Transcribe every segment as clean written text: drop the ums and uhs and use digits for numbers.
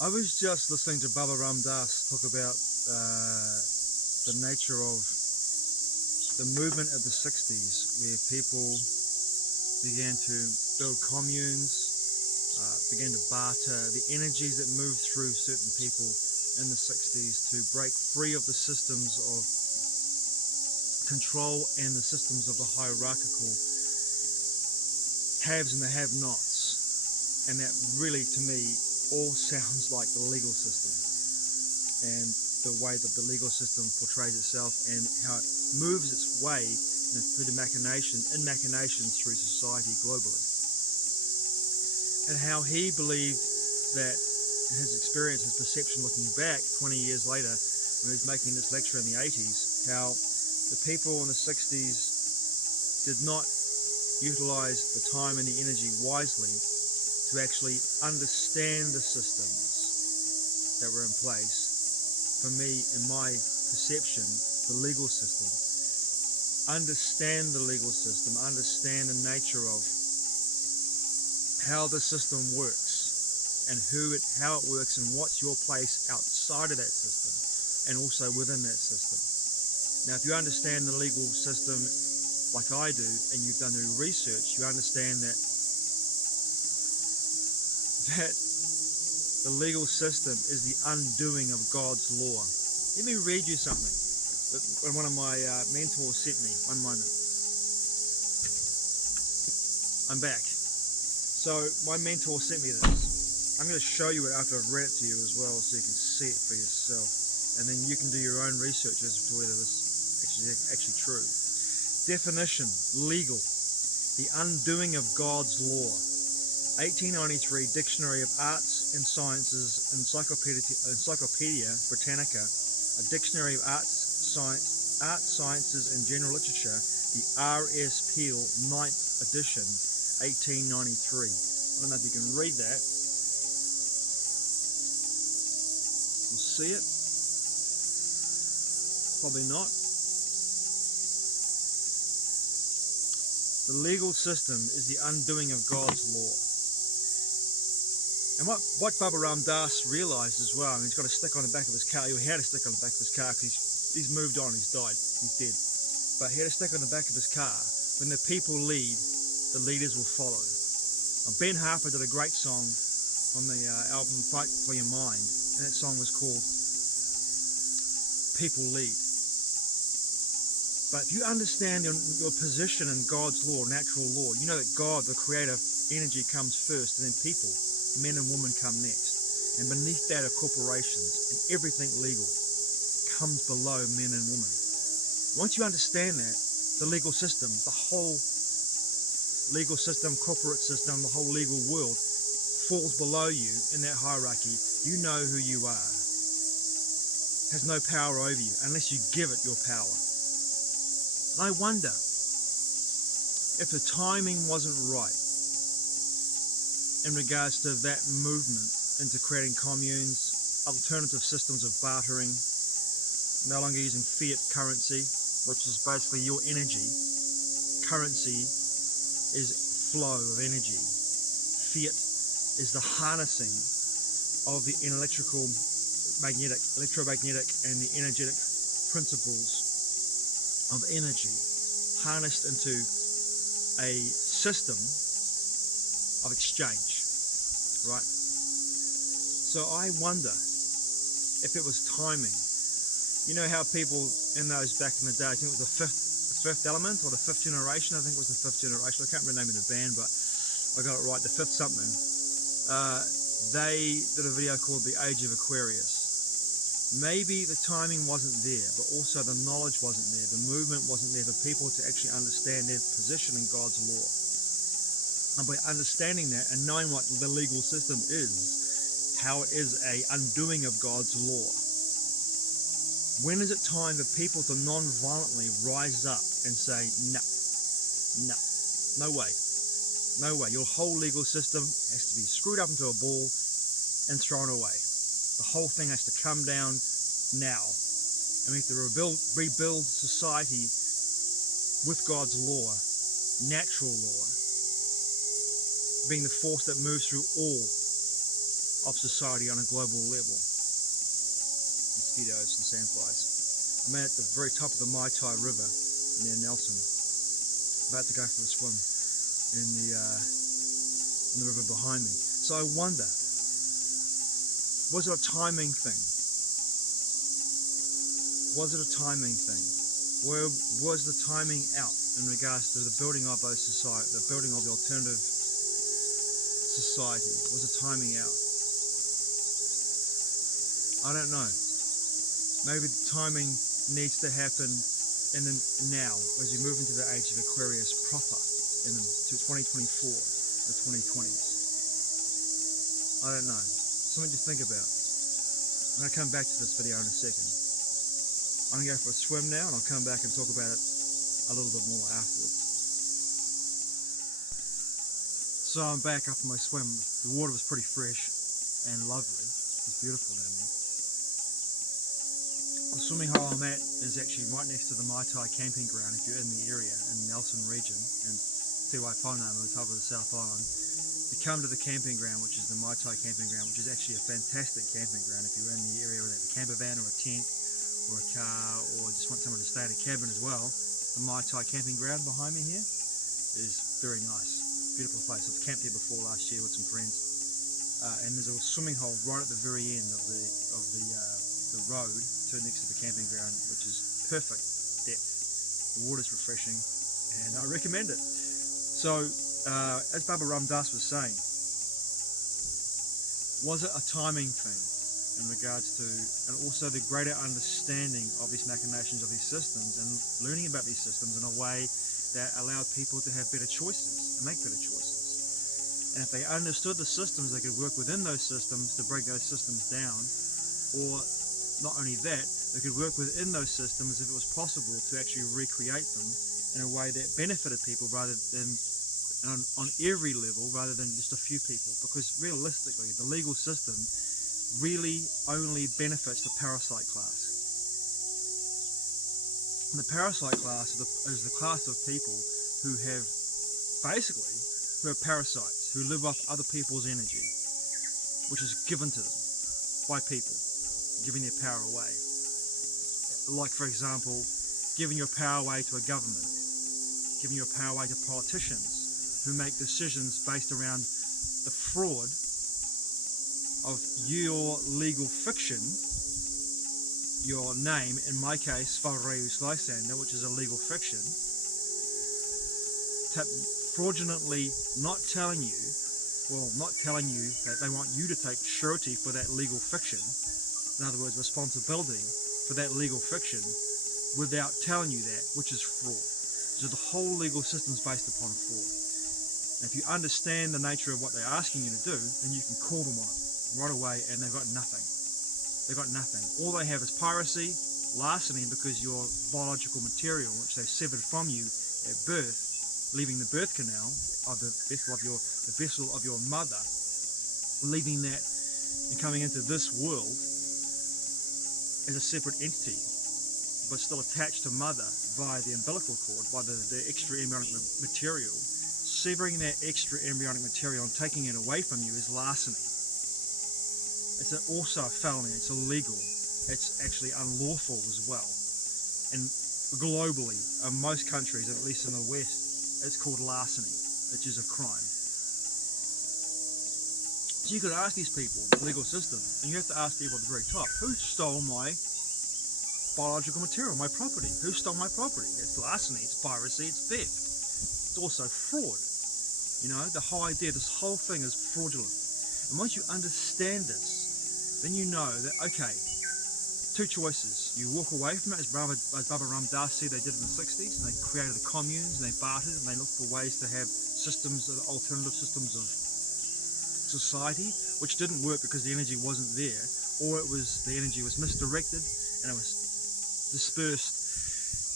I was just listening to Baba Ram Das talk about the nature of the movement of the 60s, where people began to build communes, began to barter, the energies that moved through certain people in the 60s to break free of the systems of control and the systems of the hierarchical haves and the have-nots. And that really, to me, all sounds like the legal system and the way that the legal system portrays itself and how it moves its way through the machinations through society globally. And how he believed that his experience, his perception looking back 20 years later when he was making this lecture in the 80s, how the people in the 60s did not utilize the time and the energy wisely to actually understand the systems that were in place. For me, in my perception, the legal system, understand the legal system, understand the nature of how the system works and how it works and what's your place outside of that system and also within that system. Now, if you understand the legal system like I do and you've done the research, you understand that the legal system is the undoing of God's law. Let me read you something that one of my mentors sent me. One moment. I'm back. So my mentor sent me this. I'm going to show you it after I've read it to you as well so you can see it for yourself. And then you can do your own research as to whether this is actually true. Definition, legal. The undoing of God's law. 1893 Dictionary of Arts and Sciences, Encyclopedia Brittanica, a dictionary of arts, sciences and general literature, the R.S. Peale 9th edition, 1893. I don't know if you can read that. You'll see it. Probably not. The legal system is the undoing of God's law. And what Baba Ram Das realised as well, and he's got a stick on the back of his car, he had a stick on the back of his car because he's moved on, he's died, he's dead. But he had a stick on the back of his car, when the people lead, the leaders will follow. Now, Ben Harper did a great song on the album Fight for Your Mind, and that song was called People Lead. But if you understand your position in God's law, natural law, you know that God, the creative energy, comes first, and then people, men and women, come next. And beneath that are corporations, and everything legal comes below men and women. Once you understand that, the legal system, the whole legal system, corporate system, the whole legal world falls below you in that hierarchy. You know who you are. Has no power over you unless you give it your power. And I wonder if the timing wasn't right in regards to that movement into creating communes, alternative systems of bartering, no longer using fiat currency, which is basically your energy. Currency is flow of energy. Fiat is the harnessing of the electromagnetic and the energetic principles of energy harnessed into a system of exchange, right? So I wonder if it was timing. You know how people in those back in the day, I think it was the fifth element or the fifth generation, I think it was the fifth generation, I can't remember the name of the band, but I got it right, the fifth something. They did a video called The Age of Aquarius. Maybe the timing wasn't there, but also the knowledge wasn't there, the movement wasn't there for people to actually understand their position in God's law. And by understanding that and knowing what the legal system is, how it is a undoing of God's law, when is it time for people to non-violently rise up and say, no way, no way, your whole legal system has to be screwed up into a ball and thrown away. The whole thing has to come down now. And we have to rebuild society with God's law, natural law, being the force that moves through all of society on a global level. Mosquitoes and sandflies. I'm at the very top of the Mai Tai River near Nelson, about to go for a swim in the river behind me. So I wonder, was it a timing thing? Was it a timing thing? Where was the timing out in regards to the building of those society, the building of the alternative society? Was the timing out? I don't know. Maybe the timing needs to happen in the now, as we move into the age of Aquarius proper, in the 2024, the 2020s. I don't know. Something to think about. I'm going to come back to this video in a second. I'm going to go for a swim now, and I'll come back and talk about it a little bit more afterwards. So I'm back after my swim. The water was pretty fresh and lovely. It was beautiful down there. The swimming hole I'm at is actually right next to the Mai Tai camping ground if you're in the area, in the Nelson region, and Te Waiponam on the top of the South Island. You come to the camping ground, which is the Mai Tai camping ground, which is actually a fantastic camping ground if you're in the area with a camper van or a tent or a car, or just want someone to stay in a cabin as well. The Mai Tai camping ground behind me here is very nice. Beautiful place. I've camped here before last year with some friends. And there's a swimming hole right at the very end of the road next to the camping ground, which is perfect depth. The water's refreshing, and I recommend it. So, as Baba Ram Dass was saying, was it a timing thing in regards to, and also the greater understanding of these machinations of these systems, and learning about these systems in a way that allowed people to have better choices and make better choices? And if they understood the systems, they could work within those systems to break those systems down, or not only that, they could work within those systems if it was possible to actually recreate them in a way that benefited people rather than on every level, rather than just a few people. Because realistically, the legal system really only benefits the parasite class. And the parasite class is the class of people who have who are parasites, who live off other people's energy, which is given to them by people, giving their power away. Like, for example, giving your power away to a government, giving your power away to politicians who make decisions based around the fraud of your legal fiction, your name, in my case, Whareus Lysander, which is a legal fiction, fraudulently not telling you that they want you to take surety for that legal fiction, in other words, responsibility for that legal fiction, without telling you that, which is fraud. So the whole legal system is based upon fraud. And if you understand the nature of what they're asking you to do, then you can call them on it right away, and they've got nothing. They've got nothing. All they have is piracy, larceny, because your biological material, which they've severed from you at birth, leaving the birth canal of the vessel of your mother, leaving that and coming into this world as a separate entity, but still attached to mother via the umbilical cord, by the extra embryonic material. Severing that extra embryonic material and taking it away from you is larceny. It's also a felony. It's illegal. It's actually unlawful as well. And globally, in most countries, at least in the West, it's called larceny, which is a crime. So you could ask these people, the legal system, and you have to ask people at the very top, who stole my biological material, my property? Who stole my property? It's larceny, it's piracy, it's theft. It's also fraud. You know, the whole idea, this whole thing is fraudulent. And once you understand this, then you know that, okay, two choices. You walk away from it, as Baba Ram Dass said they did in the 60s, and they created the communes, and they bartered, and they looked for ways to have systems, alternative systems of society, which didn't work because the energy wasn't there, or the energy was misdirected, and it was dispersed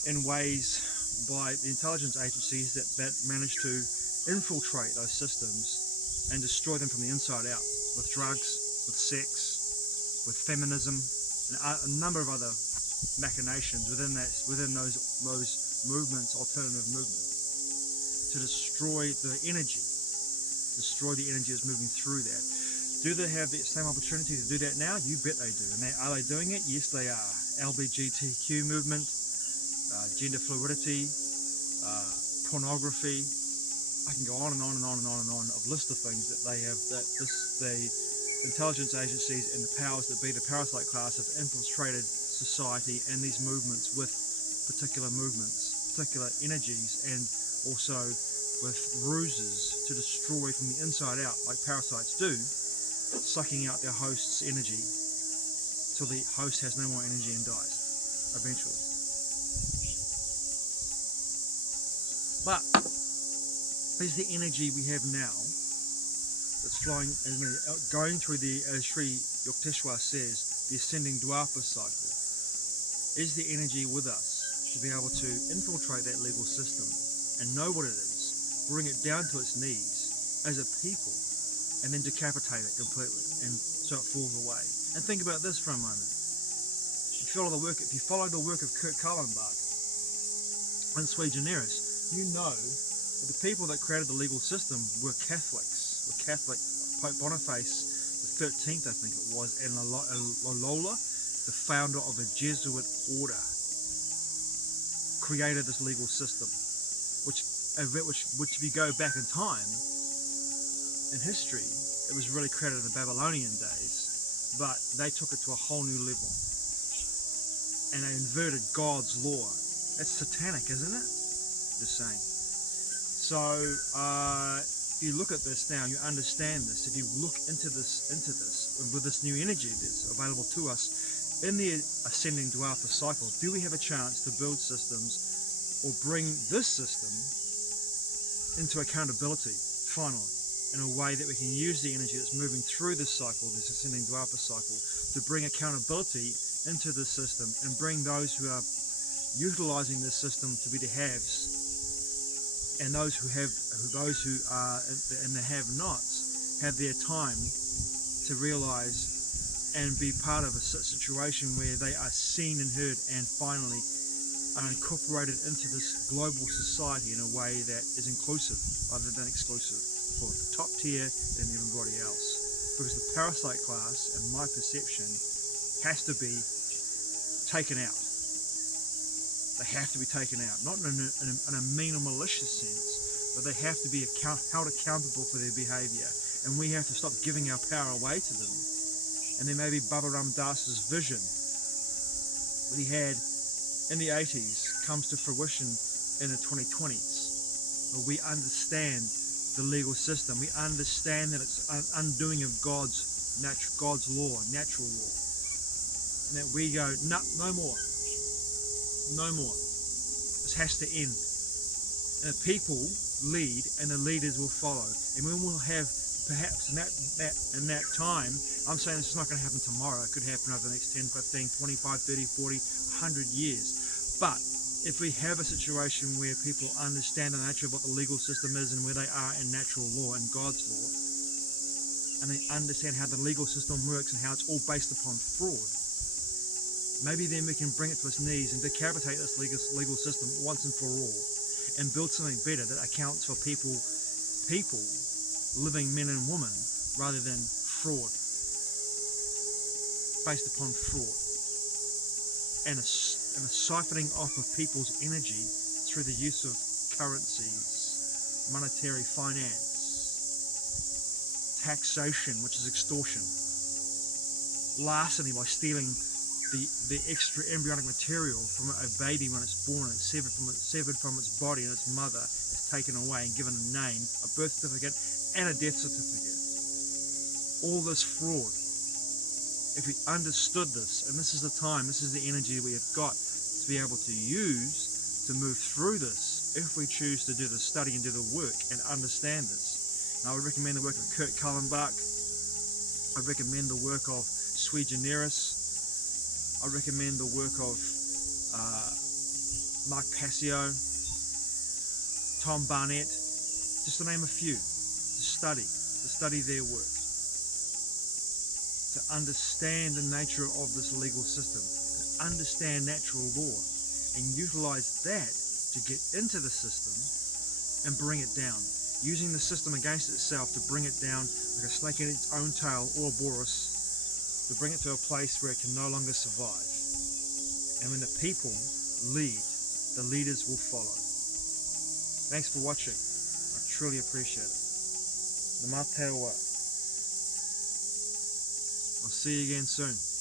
in ways by the intelligence agencies that managed to infiltrate those systems and destroy them from the inside out, with drugs, with sex, with feminism, and a number of other machinations within those movements, alternative movements, to destroy the energy that's moving through that. Do they have the same opportunity to do that now? You bet they do. And are they doing it? Yes, they are. LGBTQ movement, gender fluidity, pornography. I can go on and on and on and on and on of list of things that they have, that the intelligence agencies and the powers that be, the parasite class, have infiltrated society and these movements with particular movements, particular energies, and also with ruses to destroy from the inside out, like parasites do, sucking out their host's energy till the host has no more energy and dies eventually. But is the energy we have now that's flowing and going through the, as Sri Yukteswar says, the ascending Dwapara cycle, is the energy with us to be able to infiltrate that legal system and know what it is, bring it down to its knees as a people, and then decapitate it completely, and so it falls away. And think about this for a moment. If you follow the work of Kurt Kallenbach and Sui Generis, you know that the people that created the legal system were Catholics. Were Catholic. Pope Boniface the 13th, I think it was, and Loylola, the founder of the Jesuit Order, created this legal system, which if you go back in time, in history, it was really created in the Babylonian days, but they took it to a whole new level, and they inverted God's law. That's satanic, isn't it? Just saying. So, if you look at this now, you understand this. If you look into this, with this new energy that's available to us in the ascending Dwapara cycle, do we have a chance to build systems or bring this system into accountability, finally, in a way that we can use the energy that's moving through this cycle, this ascending Dwapara cycle, to bring accountability into the system and bring those who are utilizing this system to be the haves, and those who are and the have-nots have their time to realize and be part of a situation where they are seen and heard and finally are incorporated into this global society in a way that is inclusive rather than exclusive for the top tier and everybody else. Because the parasite class, in my perception, has to be taken out. They have to be taken out, not in a mean or malicious sense, but they have to be held accountable for their behaviour, and we have to stop giving our power away to them. And then maybe Baba Ram Das's vision that he had in the 80s comes to fruition in the 2020s, where we understand the legal system, we understand that it's an undoing of God's law, natural law, and that we go, no, no more. No more. This has to end. And the people lead and the leaders will follow. And we will have, perhaps in that time, I'm saying this is not going to happen tomorrow. It could happen over the next 10, 15, 25, 30, 40, 100 years. But if we have a situation where people understand the nature of what the legal system is and where they are in natural law and God's law, and they understand how the legal system works and how it's all based upon fraud, maybe then we can bring it to its knees and decapitate this legal system once and for all, and build something better that accounts for people, living men and women, rather than fraud, based upon fraud, and a siphoning off of people's energy through the use of currencies, monetary finance, taxation, which is extortion, larceny by stealing the extra embryonic material from a baby when it's born, and it's severed from its body, and its mother is taken away and given a name, a birth certificate, and a death certificate. All this fraud. If we understood this, and this is the time, this is the energy we have got to be able to use to move through this, if we choose to do the study and do the work and understand this. And I would recommend the work of Kurt Kallenbach. I recommend the work of Sui Generis. I recommend the work of Mark Passio, Tom Barnett, just to name a few, to study their work, to understand the nature of this legal system, to understand natural law, and utilize that to get into the system and bring it down, using the system against itself to bring it down like a snake in its own tail, Ouroboros, to bring it to a place where it can no longer survive. And when the people lead, the leaders will follow. Thanks for watching. I truly appreciate it. Ngā mā te awa. I'll see you again soon.